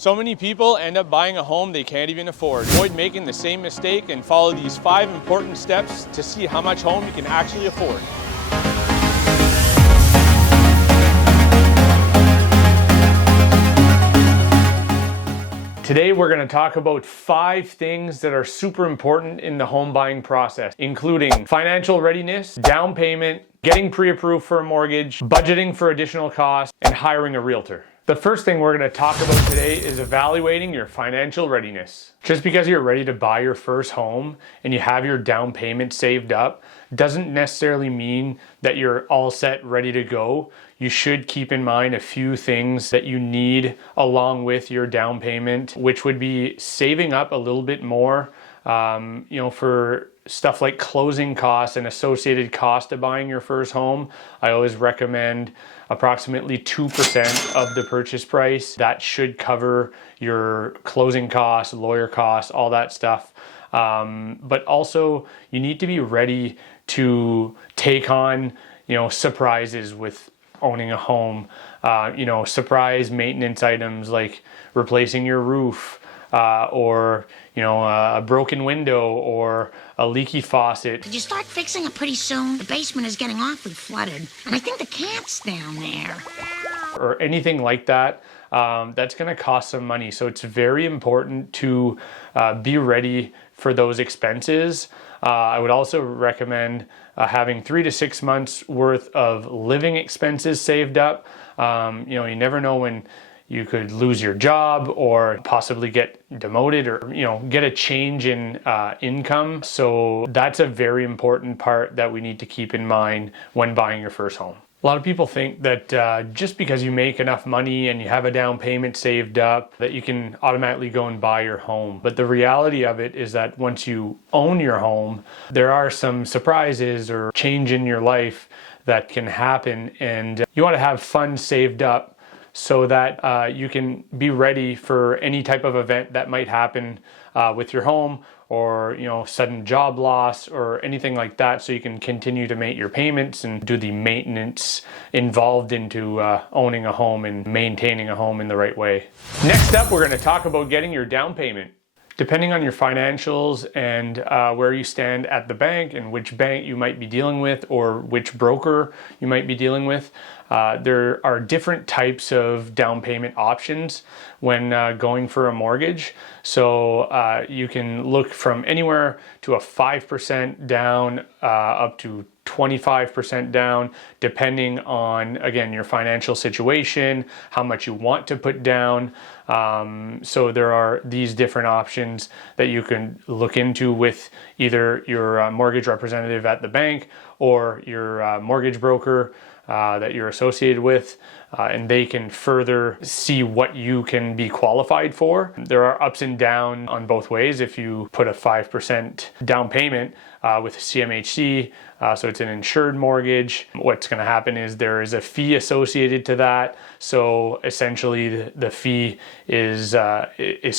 So many people end up buying a home they can't even afford. Avoid making the same mistake and follow these 5 important steps to see how much home you can actually afford. Today we're going to talk about 5 things that are super important in the home buying process, including financial readiness, down payment, getting pre-approved for a mortgage, budgeting for additional costs, and hiring a realtor. The first thing we're going to talk about today is evaluating your financial readiness. Just because you're ready to buy your first home and you have your down payment saved up doesn't necessarily mean that you're all set, ready to go. You should keep in mind a few things that you need along with your down payment, which would be saving up a little bit more, for stuff like closing costs and associated cost of buying your first home. I always recommend approximately 2% of the purchase price. That should cover your closing costs, lawyer costs, all that stuff. But also you need to be ready to take on, surprises with owning a home, surprise maintenance items like replacing your roof, or a broken window or a leaky faucet. Could you start fixing it pretty soon? The basement is getting awfully flooded, and I think the cat's down there. Or anything like that. That's going to cost some money. So it's very important to be ready for those expenses. I would also recommend having 3 to 6 months worth of living expenses saved up. You never know when you could lose your job or possibly get demoted or, get a change in income. So that's a very important part that we need to keep in mind when buying your first home. A lot of people think that just because you make enough money and you have a down payment saved up that you can automatically go and buy your home. But the reality of it is that once you own your home, there are some surprises or change in your life that can happen, and you want to have funds saved up so that you can be ready for any type of event that might happen with your home, or sudden job loss or anything like that, so you can continue to make your payments and do the maintenance involved into owning a home and maintaining a home in the right way. Next up, we're going to talk about getting your down payment. Depending on your financials and where you stand at the bank and which bank you might be dealing with or which broker you might be dealing with, there are different types of down payment options when going for a mortgage. So you can look from anywhere to a 5% down up to 25% down, depending on, again, your financial situation, how much you want to put down. So there are these different options that you can look into with either your mortgage representative at the bank or your mortgage broker that you're associated with, and they can further see what you can be qualified for. There are ups and downs on both ways. If you put a 5% down payment with CMHC, so it's an insured mortgage, what's going to happen is there is a fee associated to that. So essentially the fee is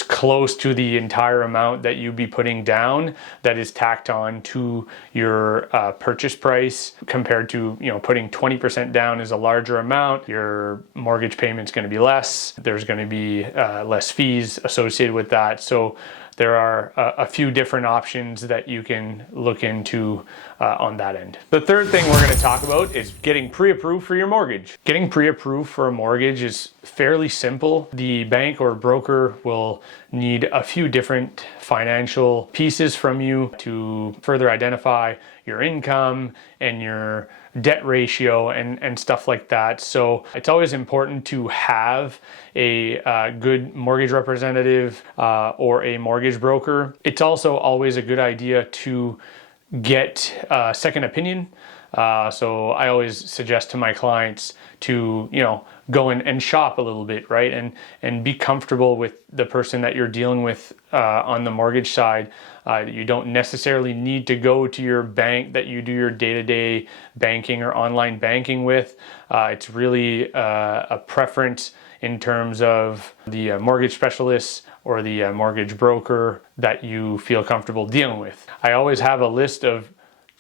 close to the entire amount that you'd be putting down that is tacked on to your purchase price, compared to putting 20% down is a larger amount. Your mortgage payment's going to be less. There's going to be less fees associated with that. So there are a few different options that you can look into on that end. The third thing we're going to talk about is getting pre-approved for your mortgage. Getting pre-approved for a mortgage is fairly simple. The bank or broker will need a few different financial pieces from you to further identify your income and your debt ratio and stuff like that. So it's always important to have a good mortgage representative or a mortgage broker. It's also always a good idea to get a second opinion. So I always suggest to my clients to, go and shop a little bit, right? And be comfortable with the person that you're dealing with on the mortgage side. You don't necessarily need to go to your bank that you do your day-to-day banking or online banking with. It's really a preference in terms of the mortgage specialist or the mortgage broker that you feel comfortable dealing with. I always have a list of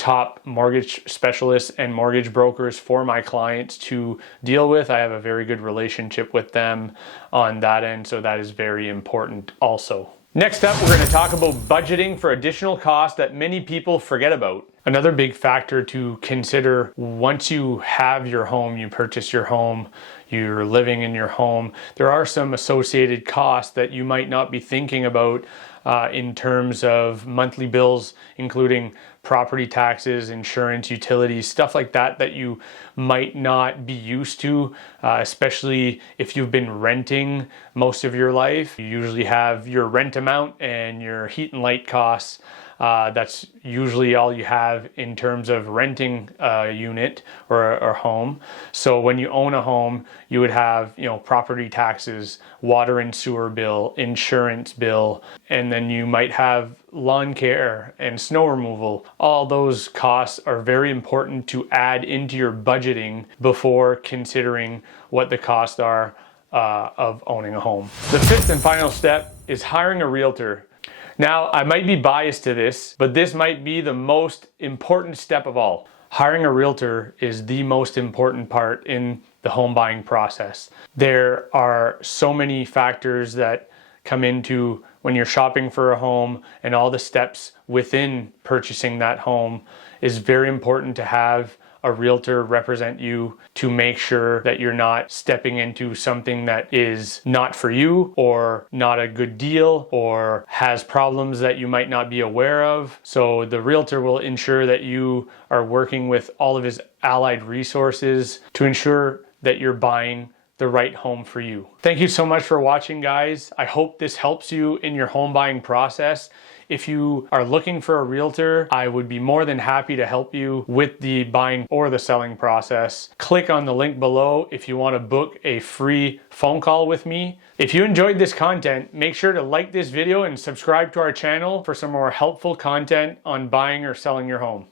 top mortgage specialists and mortgage brokers for my clients to deal with. I have a very good relationship with them on that end, so that is very important also. Next up, we're going to talk about budgeting for additional costs that many people forget about. Another big factor to consider once you have your home, you purchase your home, you're living in your home, there are some associated costs that you might not be thinking about in terms of monthly bills, including property taxes, insurance, utilities, stuff like that that you might not be used to, especially if you've been renting most of your life. You usually have your rent amount and your heat and light costs. That's usually all you have in terms of renting a unit or a home. So when you own a home, you would have, property taxes, water and sewer bill, insurance bill, and then you might have lawn care and snow removal. All those costs are very important to add into your budgeting before considering what the costs are of owning a home. The fifth and final step is hiring a realtor. Now, I might be biased to this, but this might be the most important step of all. Hiring a realtor is the most important part in the home buying process. There are so many factors that come into when you're shopping for a home, and all the steps within purchasing that home is very important to have a realtor represent you to make sure that you're not stepping into something that is not for you or not a good deal or has problems that you might not be aware of. So the realtor will ensure that you are working with all of his allied resources to ensure that you're buying the right home for you. Thank you so much for watching, guys. I hope this helps you in your home buying process. If you are looking for a realtor, I would be more than happy to help you with the buying or the selling process. Click on the link below if you want to book a free phone call with me. If you enjoyed this content, make sure to like this video and subscribe to our channel for some more helpful content on buying or selling your home.